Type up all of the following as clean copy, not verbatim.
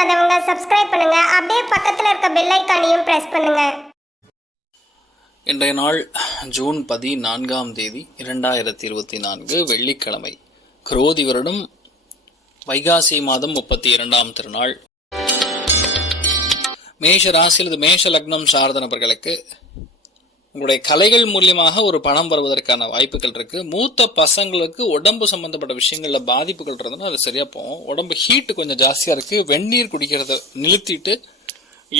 பண்ணாதவங்க சப்ஸ்கிரைப் பண்ணுங்க. அப்படியே பக்கத்துல இருக்க பெல் ஐகானையும் பிரஸ் பண்ணுங்க. இன்றைய நாள் ஜூன் 14 2024 வெள்ளிக்கிழமை. குரோதி வருடம் வைகாசி மாதம் 32ஆம் திருநாள். மேஷ ராசியில் மேஷ லக்னம் சார்ந்த நபர்களுக்கு உங்களுடைய கலைகள் மூலியமாக ஒரு பணம் வருவதற்கான வாய்ப்புகள் இருக்கு. மூத்த பசங்களுக்கு உடம்பு சம்பந்தப்பட்ட விஷயங்கள்ல பாதிப்புகள் இருந்ததுன்னா அது சரியா போகும். உடம்பு ஹீட் கொஞ்சம் ஜாஸ்தியா இருக்கு. வெந்நீர் குடிக்கிறத நிறுத்திட்டு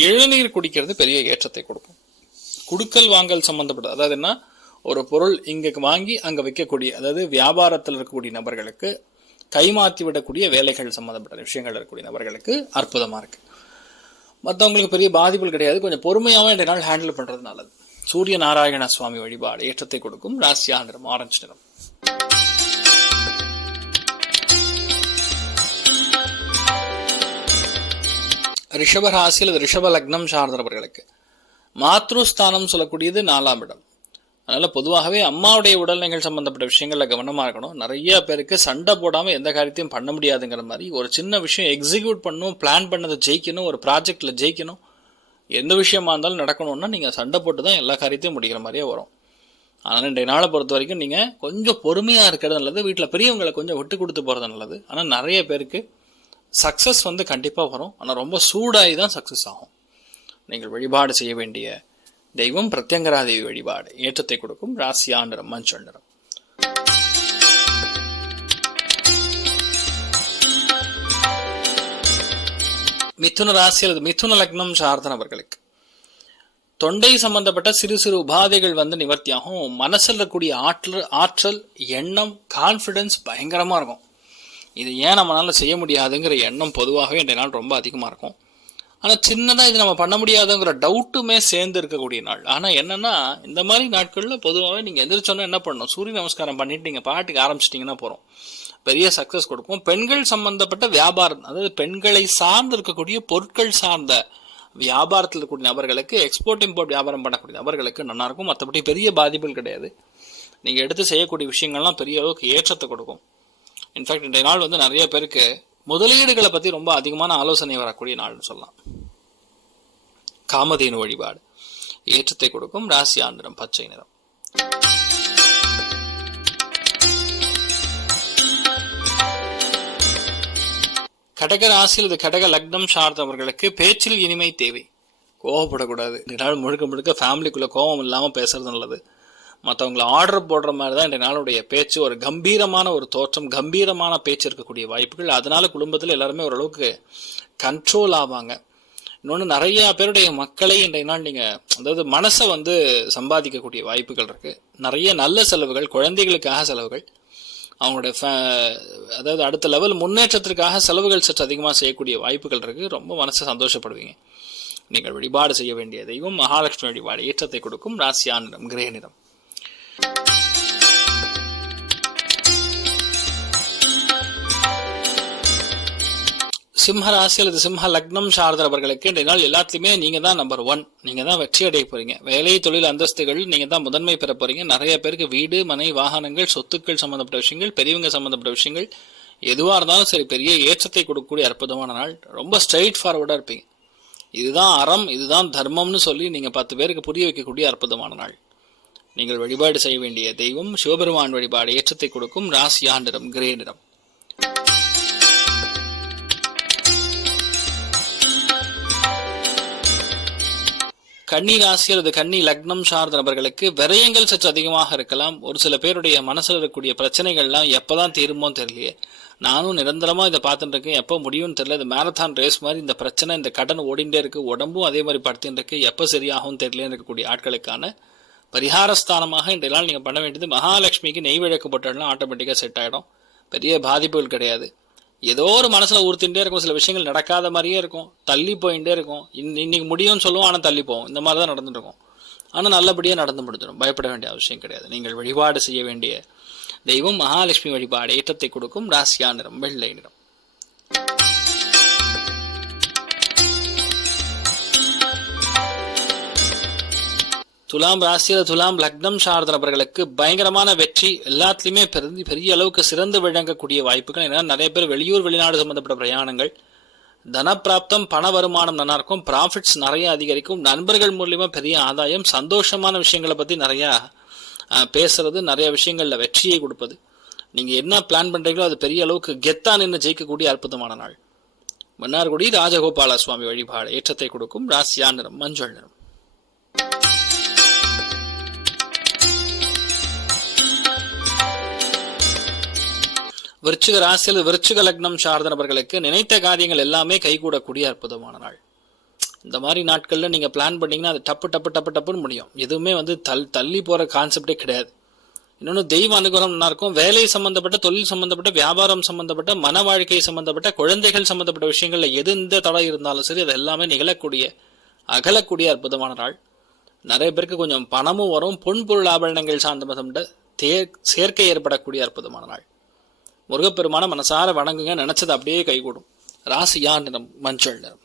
இளநீர் குடிக்கிறது பெரிய ஏற்றத்தை கொடுக்கும். குடுக்கல் வாங்கல் சம்பந்தப்பட்ட, அதாவது என்ன, ஒரு பொருள் இங்க வாங்கி அங்க வைக்கக்கூடிய, அதாவது வியாபாரத்தில் இருக்கக்கூடிய நபர்களுக்கு, கைமாற்றி விடக்கூடிய வேலைகள் சம்பந்தப்பட்ட விஷயங்கள் இருக்கக்கூடிய நபர்களுக்கு அற்புதமா இருக்கு. மற்றவங்களுக்கு பெரிய பாதிப்புகள் கிடையாது. கொஞ்சம் பொறுமையாவே இந்த நாள் ஹேண்டில் பண்றது நல்லது. சூரிய நாராயண சுவாமி வழிபாடு ஏற்றத்தை கொடுக்கும். ராசியா நிறம் ஆரஞ்சு நிறம். ரிஷப ராசி அல்லது ரிஷப லக்னம் சார்ந்தவர்களுக்கு மாத்ருஸ்தானம் சொல்லக்கூடியது 4ஆம் இடம். அதனால பொதுவாகவே அம்மாவுடைய உடல்நிலைகள் சம்பந்தப்பட்ட விஷயங்கள்ல கவனமா இருக்கணும். நிறைய பேருக்கு சண்டை போடாம எந்த காரியத்தையும் பண்ண முடியாதுங்கிற மாதிரி, ஒரு சின்ன விஷயம் எக்ஸிக்யூட் பண்ணணும், பிளான் பண்ணதை ஜெயிக்கணும், ஒரு ப்ராஜெக்ட்ல ஜெயிக்கணும், எந்த விஷயமா இருந்தாலும் நடக்கணும்னா நீங்க சண்டை போட்டு தான் எல்லா காரியத்தையும் முடிக்கிற மாதிரியே வரும். ஆனால் இன்றைய நாளை பொறுத்த வரைக்கும் நீங்க கொஞ்சம் பொறுமையா இருக்கிறது நல்லது. வீட்டில் பெரியவங்களை கொஞ்சம் விட்டு கொடுத்து போறது நல்லது. ஆனால் நிறைய பேருக்கு சக்சஸ் கண்டிப்பா வரும். ஆனால் ரொம்ப சூடாகி தான் சக்சஸ் ஆகும். நீங்கள் வழிபாடு செய்ய வேண்டிய தெய்வம் பிரத்யங்கராதேவி வழிபாடு ஏற்றத்தை கொடுக்கும். ராசியா நிறம் மஞ்சள் நிறம். மிதுன ராசி அல்லது மிதுன லக்னம் சார்ந்த நபர்களுக்கு தொண்டை சம்பந்தப்பட்ட சிறு சிறு உபாதைகள் நிவர்த்தியாகும். மனசில் இருக்கக்கூடிய ஆற்றல், எண்ணம், கான்பிடன்ஸ் பயங்கரமா இருக்கும். இது ஏன் நம்மளால செய்ய முடியாதுங்கிற எண்ணம் பொதுவாகவே இன்றைய நாள் ரொம்ப அதிகமா இருக்கும். ஆனா சின்னதா இது நம்ம பண்ண முடியாதுங்கிற டவுட்டுமே சேர்ந்து இருக்கக்கூடிய நாள். ஆனா என்னன்னா, இந்த மாதிரி நாட்கள்ல பொதுவாகவே நீங்க எந்திரிச்சோன்னா என்ன பண்ணணும், சூரிய நமஸ்காரம் பண்ணிட்டு நீங்க பாட்டுக்கு ஆரம்பிச்சிட்டீங்கன்னா போறோம், பெரிய சக்சஸ் கொடுக்கும். பெண்கள் சம்பந்தப்பட்ட வியாபாரம், அதாவது பெண்களை சார்ந்து இருக்கக்கூடிய பொருட்கள் சார்ந்த வியாபாரத்தில் இருக்கக்கூடிய நபர்களுக்கு, எக்ஸ்போர்ட் இம்போர்ட் வியாபாரம் பண்ணக்கூடிய நபர்களுக்கு நல்லா இருக்கும். மற்றபடி பெரிய பாதிப்புகள் கிடையாது. நீங்க எடுத்து செய்யக்கூடிய விஷயங்கள்லாம் பெரிய அளவுக்கு ஏற்றத்தை கொடுக்கும். இன்ஃபேக்ட் இன்றைய நாள் நிறைய பேருக்கு முதலீடுகளை பத்தி ரொம்ப அதிகமான ஆலோசனை வரக்கூடிய நாள்னு சொல்லலாம். காமதேனு வழிபாடு ஏற்றத்தை கொடுக்கும். ராசி ஆந்திரம் பச்சை நிறம். கடக ராசியில் இது கடக லக்னம் சார்ந்தவர்களுக்கு பேச்சில் இனிமை தேவை. கோவப்படக்கூடாது. இந்த நாள் முழுக்க முழுக்க ஃபேமிலிக்குள்ள கோபம் இல்லாம பேசுறது நல்லது. மற்றவங்களை ஆர்டர் போடுற மாதிரி தான் இந்த நாளுடைய பேச்சு. ஒரு கம்பீரமான ஒரு தோற்றம், கம்பீரமான பேச்சு இருக்கக்கூடிய வாய்ப்புகள். அதனால குடும்பத்தில் எல்லாருமே ஓரளவுக்கு கண்ட்ரோல் ஆவாங்க. இன்னொன்று, நிறைய பேருடைய மக்களை இன்றைய நாள் நீங்க, அதாவது மனசை சம்பாதிக்கக்கூடிய வாய்ப்புகள் இருக்கு. நிறைய நல்ல செலவுகள், குழந்தைகளுக்காக செலவுகள், அவங்களுடைய அதாவது அடுத்த லெவல் முன்னேற்றத்திற்காக செலவுகள் சற்று அதிகமாக செய்யக்கூடிய வாய்ப்புகள் இருக்கு. ரொம்ப மனசை சந்தோஷப்படுவீங்க. நீங்கள் வழிபாடு செய்ய வேண்டிய தெய்வம் மகாலட்சுமி வழிபாடு ஏற்றத்தை கொடுக்கும். ராசியா நிறம் கிரே நிறம். சிம்ம ராசி அல்லது சிம்ம லக்னம் சார்ந்தவர்களுக்கு இன்றைய நாள் எல்லாத்துலயுமே நீங்க தான் நம்பர் 1. நீங்க தான் வெற்றி அடைய போறீங்க. வேலை, தொழில், அந்தஸ்துகள் நீங்க தான் முதன்மை பெற போறீங்க. நிறைய பேருக்கு வீடு, மனை, வாகனங்கள், சொத்துக்கள் சம்பந்தப்பட்ட விஷயங்கள், பெரியவங்க சம்பந்தப்பட்ட விஷயங்கள் எதுவா இருந்தாலும் சரி, பெரிய ஏற்றத்தை கொடுக்கக்கூடிய அற்புதமான நாள். ரொம்ப ஸ்ட்ரைட் ஃபார்வர்டா இருப்பீங்க. இதுதான் அறம், இதுதான் தர்மம்னு சொல்லி நீங்க 10 பேருக்கு புரிய வைக்கக்கூடிய அற்புதமான நாள். நீங்கள் வழிபாடு செய்ய வேண்டிய தெய்வம் சிவபெருமான் வழிபாடு ஏற்றத்தை கொடுக்கும். ராசியா நிறம் கிரே நிறம். கன்னி ராசி அல்லது கன்னி லக்னம் சார்ந்த நபர்களுக்கு விரயங்கள் சற்று அதிகமாக இருக்கலாம். ஒரு சில பேருடைய மனசுல இருக்கக்கூடிய பிரச்சனைகள்லாம் எப்பதான் தீருமோ தெரியலையே, நானும் நிரந்தரமா இதை பார்த்துட்டு இருக்கேன், எப்போ முடியும்னு தெரியல, இந்த மேரத்தான் ரேஸ் மாதிரி இந்த பிரச்சனை, இந்த கடன் ஓடிண்டே இருக்கு, உடம்பும் அதே மாதிரி படுத்தின்னு இருக்கு, எப்போ சரியாகும் தெரியல இருக்கக்கூடிய ஆட்களுக்கான பரிகாரஸ்தானமாக இன்றைய நாள் நீங்க பண்ண வேண்டியது மகாலட்சுமிக்கு நெய் விளக்கப்பட்டாலும் ஆட்டோமேட்டிக்கா செட் ஆயிடும். பெரிய பாதிப்புகள் கிடையாது. ஏதோ ஒரு மனசுல உறுத்திட்டே இருக்கும். சில விஷயங்கள் நடக்காத மாதிரியே இருக்கும், தள்ளி போயிட்டே இருக்கும். இன்னைக்கு முடியும்னு சொல்லுவோம், ஆனா தள்ளி போவோம். இந்த மாதிரிதான் நடந்துட்டு இருக்கும். ஆனா நல்லபடியா நடந்து முடிஞ்சிடும். பயப்பட வேண்டிய அவசியம் கிடையாது. நீங்கள் வழிபாடு செய்ய வேண்டிய தெய்வம் மகாலட்சுமி வழிபாடு ஏற்றத்தை கொடுக்கும். ராசியா நிறம் வெள்ளை நிறம். துலாம் ராசியில துலாம் லக்னம் சார்ந்த நபர்களுக்கு பயங்கரமான வெற்றி, எல்லாத்துலயுமே பெரிய அளவுக்கு சிறந்து விளங்கக்கூடிய வாய்ப்புகள். ஏன்னா நிறைய பேர் வெளியூர் வெளிநாடு சம்பந்தப்பட்ட பிரயாணங்கள், தனப்பிராப்தம், பண வருமானம் நல்லா இருக்கும், ப்ராஃபிட்ஸ் நிறைய அதிகரிக்கும், நண்பர்கள் மூலியமா பெரிய ஆதாயம், சந்தோஷமான விஷயங்களை பத்தி நிறைய பேசுறது, நிறைய விஷயங்கள்ல வெற்றியை கொடுப்பது. நீங்க என்ன பிளான் பண்றீங்களோ அது பெரிய அளவுக்கு கெத்தா நின்று ஜெயிக்கக்கூடிய அற்புதமான நாள். மன்னார்குடி ராஜகோபால சுவாமி வழிபாடு ஏற்றத்தை கொடுக்கும். ராசியா நிறம் மஞ்சள் நிறம். விருச்சிக ராசியில் விருச்சிக லக்னம் சார்ந்த நபர்களுக்கு நினைத்த காரியங்கள் எல்லாமே கைகூடக்கூடிய அற்புதமான நாள். இந்த மாதிரி நாட்கள்ல நீங்க பிளான் பண்ணீங்கன்னா அது டப்பு டப்பு டப்பு டப்புன்னு முடியும். எதுவுமே தள்ளி போற கான்செப்டே கிடையாது. இன்னொன்று தெய்வ அனுகிரகம் நல்லா இருக்கும். வேலை சம்பந்தப்பட்ட, தொழில் சம்பந்தப்பட்ட, வியாபாரம் சம்பந்தப்பட்ட, மன வாழ்க்கை சம்பந்தப்பட்ட, குழந்தைகள் சம்பந்தப்பட்ட விஷயங்கள்ல எது இந்த தடை இருந்தாலும் சரி அது எல்லாமே அகலக்கூடிய அற்புதமான நாள். நிறைய பேருக்கு கொஞ்சம் பணமும் வரும். பொன்பொருள் ஆபரணங்கள் சார்ந்த சேர்க்கை ஏற்படக்கூடிய அற்புதமான நாள். முருகப்பெருமான மனசார வணங்குங்க, நினைச்சது அப்படியே கைகூடும். ராசியா நிறம் மஞ்சள் நிறம்.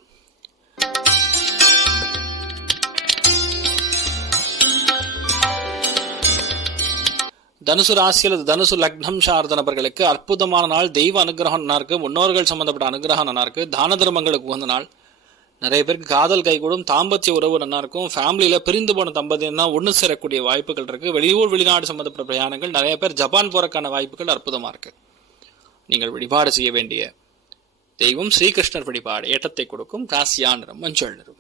தனுசு ராசியில் தனுசு லக்னம் சார்ந்த நபர்களுக்கு அற்புதமான நாள். தெய்வ அனுகிரகம் நல்லா இருக்கு. முன்னோர்கள் சம்பந்தப்பட்ட அனுகிரகம் நல்லா இருக்கு. தான தர்மங்களுக்கு உகந்த நாள். நிறைய பேருக்கு காதல் கைகூடும். தாம்பத்திய உறவு நல்லா இருக்கும். ஃபேமிலியில பிரிந்து போன தம்பதியன்னா ஒன்று சேரக்கூடிய வாய்ப்புகள் இருக்கு. வெளியூர் வெளிநாடு சம்பந்தப்பட்ட பிரயாணங்கள், நிறைய பேர் ஜப்பான் போறதுக்கான வாய்ப்புகள் அற்புதமா இருக்கு. நீங்கள் வழிபாடு செய்ய வேண்டிய தெய்வம் ஸ்ரீகிருஷ்ணர் வழிபாடு ஏற்றத்தை கொடுக்கும். ராசியா நிறம் மஞ்சள் நிறம்.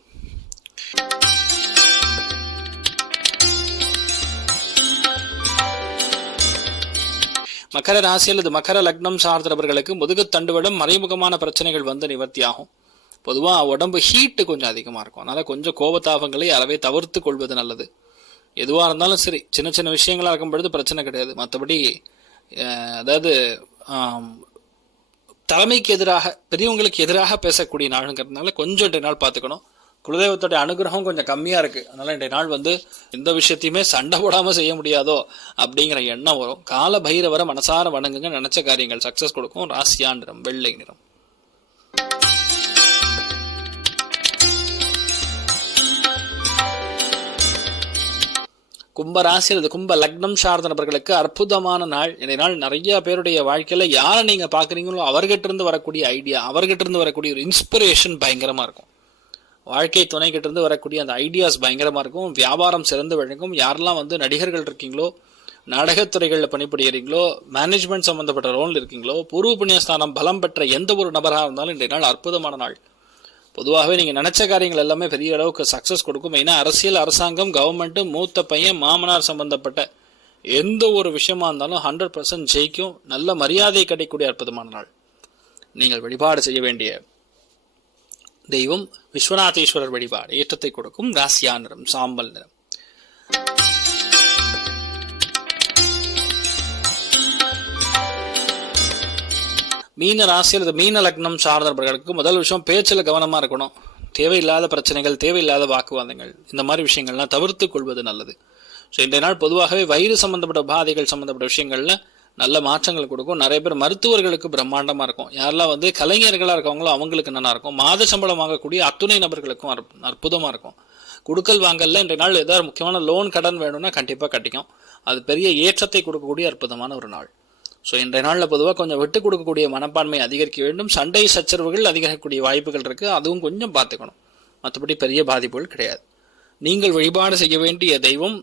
மகர ராசி அல்லது மகர லக்னம் சார்ந்தவர்களுக்கு முதுகு தண்டுவடம், மறைமுகமான பிரச்சனைகள் வந்து நிவர்த்தியாகும். பொதுவாக உடம்பு ஹீட்டு கொஞ்சம் அதிகமாக இருக்கும். அதனால கொஞ்சம் கோபதாபங்களை அறவே தவிர்த்து கொள்வது நல்லது. எதுவாக இருந்தாலும் சரி, சின்ன சின்ன விஷயங்களாக இருக்கும் பொழுது பிரச்சனை கிடையாது. மற்றபடி அதாவது தலைமைக்கு எதிராக, பெரியவங்களுக்கு எதிராக பேசக்கூடிய நாளுங்கிறதுனால கொஞ்சம் இன்றைய நாள் பார்த்துக்கணும். குலதெய்வத்தோட அனுகிரகம் கொஞ்சம் கம்மியா இருக்கு. அதனால இன்றைய நாள் வந்து எந்த விஷயத்தையுமே சண்டை போடாம செய்ய முடியாதோ அப்படிங்கிற எண்ணம் வரும். கால பைரவரை மனசார வணங்குங்க, நினைச்ச காரியங்கள் சக்சஸ் கொடுக்கும். ராசியா நிறம் வெள்ளை நிறம். கும்ப ராசி அல்லது கும்ப லக்னம் சார்ந்த நபர்களுக்கு அற்புதமான நாள். இந்த நாள் நிறைய பேருடைய வாழ்க்கையில யாரை நீங்க பாக்குறீங்களோ அவர்கிட்ட இருந்து வரக்கூடிய ஐடியா, அவர்கிட்ட இருந்து வரக்கூடிய ஒரு இன்ஸ்பிரேஷன் பயங்கரமா இருக்கும். வாழ்க்கை துணை கிட்ட இருந்து வரக்கூடிய அந்த ஐடியாஸ் பயங்கரமா இருக்கும். வியாபாரம் சிறந்து வழங்கும். யாரெல்லாம் வந்து நடிகர்கள் இருக்கீங்களோ, நாடகத்துறைகளில் பணிபுரியறீங்களோ, மேனேஜ்மெண்ட் சம்பந்தப்பட்ட ரோல் இருக்கீங்களோ, பூர்வ புண்ணியஸ்தானம் பலம் பெற்ற எந்த ஒரு நபராக இருந்தாலும் இன்றைய நாள் அற்புதமான நாள். பொதுவாகவே நீங்க நினைச்ச காரியங்கள் எல்லாமே பெரிய அளவுக்கு சக்சஸ் கொடுக்கும். ஏன்னா அரசியல், அரசாங்கம், கவர்மெண்ட், மூத்த பையன், மாமனார் சம்பந்தப்பட்ட எந்த ஒரு விஷயமா இருந்தாலும் 100% ஜெயிக்கும். நல்ல மரியாதை கிடைக்கக்கூடிய அற்புதமான நாள். நீங்கள் வழிபாடு செய்ய வேண்டிய தெய்வம் விஸ்வநாதேஸ்வரர் வழிபாடு ஏற்றத்தை கொடுக்கும். ராசியா நிறம் சாம்பல் நிறம். மீன ராசி அல்லது மீன லக்னம் சார்ந்தவர்களுக்கு முதல் விஷயம் பேச்சில் கவனமா இருக்கணும். தேவையில்லாத பிரச்சனைகள், தேவையில்லாத வாக்குவாதங்கள், இந்த மாதிரி விஷயங்கள்லாம் தவிர்த்து கொள்வது நல்லது. ஸோ இன்றைய நாள் பொதுவாகவே வயிறு சம்பந்தப்பட்ட பாதைகள் சம்பந்தப்பட்ட விஷயங்கள்ல நல்ல மாற்றங்கள் கொடுக்கும். நிறைய பேர் மருத்துவர்களுக்கு பிரம்மாண்டமா இருக்கும். யாரெல்லாம் வந்து கலைஞர்களா இருக்கவங்களோ அவங்களுக்கு நல்லா இருக்கும். மாத சம்பளம் வாங்கக்கூடிய அத்துணை நபர்களுக்கும் அற்புதமா இருக்கும். குடுக்கல் வாங்கல்ல இன்றைய நாள் ஏதாவது முக்கியமான லோன், கடன் வேணும்னா கண்டிப்பா கட்டிக்கும். அது பெரிய ஏற்றத்தை கொடுக்கக்கூடிய அற்புதமான ஒரு நாள். ஸோ இன்றைய நாளில் பொதுவாக கொஞ்சம் விட்டு கொடுக்கக்கூடிய மனப்பான்மை அதிகரிக்க வேண்டும். சண்டை சச்சரவுகள் அதிகரிக்கக்கூடிய வாய்ப்புகள் இருக்கு. அதுவும் கொஞ்சம் பார்த்துக்கணும். மற்றபடி பெரிய பாதிப்புகள் கிடையாது. நீங்கள் வழிபாடு செய்ய வேண்டிய தெய்வம்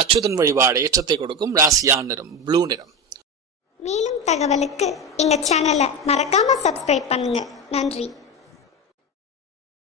அச்சுதன் வழிபாடு ஏற்றத்தை கொடுக்கும். ராசியா நிறம் ப்ளூ நிறம். மேலும் தகவலுக்கு எங்க சேனலை மறக்காம சப்ஸ்கிரைப் பண்ணுங்க. நன்றி.